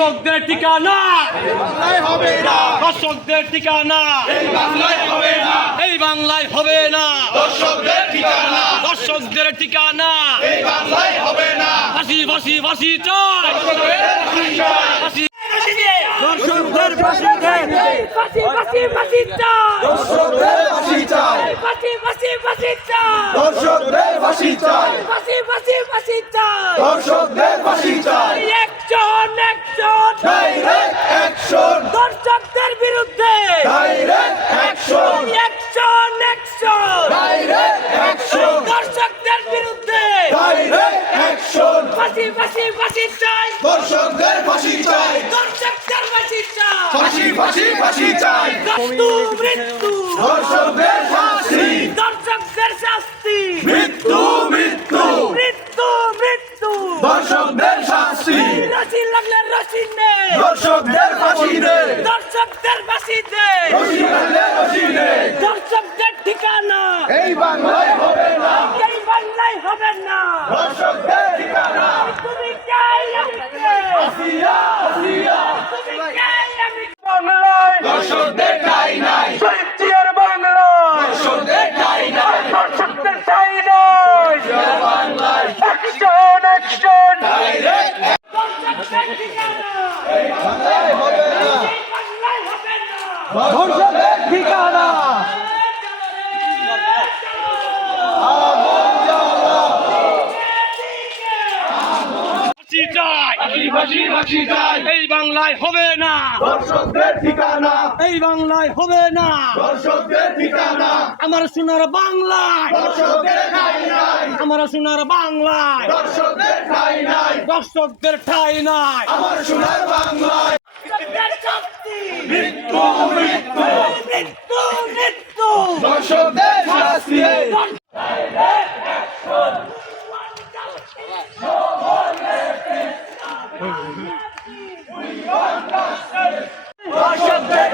ঠিকানা। বাংলায় হবে না। দর্শকদের ঠিকানা। এই বাংলায় হবে না। এই বাংলায় হবে না। দর্শকদের ঠিকানা। দর্শকদের ঠিকানা। এই বাংলায় হবে না। ফাঁসি ফাঁসি ফাঁসি চাই। দর্শকদের দেন চাই। দর্শকদের চাই। চাই। দর্শকদের চাই। চাই। দর্শকদের ফাঁসি ফাঁসি ফাঁসি চাই। দর্শকদের ফাঁসি চাই। দর্শকদের ফাঁসি চাই। ফাঁসি ফাঁসি ফাঁসি চাই। মৃত্যু মৃত্যু। দর্শকদের ফাঁসি। দর্শকদের শাস্তি। মৃত্যু মৃত্যু। মৃত্যু মৃত্যু। দর্শকদের শাস্তি। রসি লাগলে রসি নে। দর্শকদের ফাঁসি দে দর্শকদের ফাঁসি দে। রশি লাগলে রশি দে দর্শকদের ঠিকানা। এই বাংলায় হবে না। এই বাংলায় হবে না। দর্শকদের ঠিকানা। তুমি চাই আমি আসিয়া আসিয়া। তুমি চাই আমি বাংলায়। দর্শকদের ঠাই নাই। সাহিত্যের বাংলায়। দর্শকদের ঠাই নাই। দর্শকদের চাই নাই। বাংলায়। ডাইরেক্ট দর্শকদের ঠিকানা। এই বাংলায় হবে না। বাংলায় হবে না। দর্শকদের ঠিকানা ফাঁসি চাই ফাঁসি ফাঁসি ফাঁসি চাই এই বাংলায় হবে না। দর্শকদের ঠিকানা। এই বাংলায় হবে না। দর্শকদের ঠিকানা। আমার সোনার বাংলায়। দর্শকদের ঠাই নাই। আমার সোনার বাংলায়। দর্শকদের ঠাই নাই। দর্শকদের ঠাই নাই। আমার সোনার বাংলায়। শক্তি। মৃত্যু মৃত্যু মৃত্যু। মৃত্যু। দর্শকদের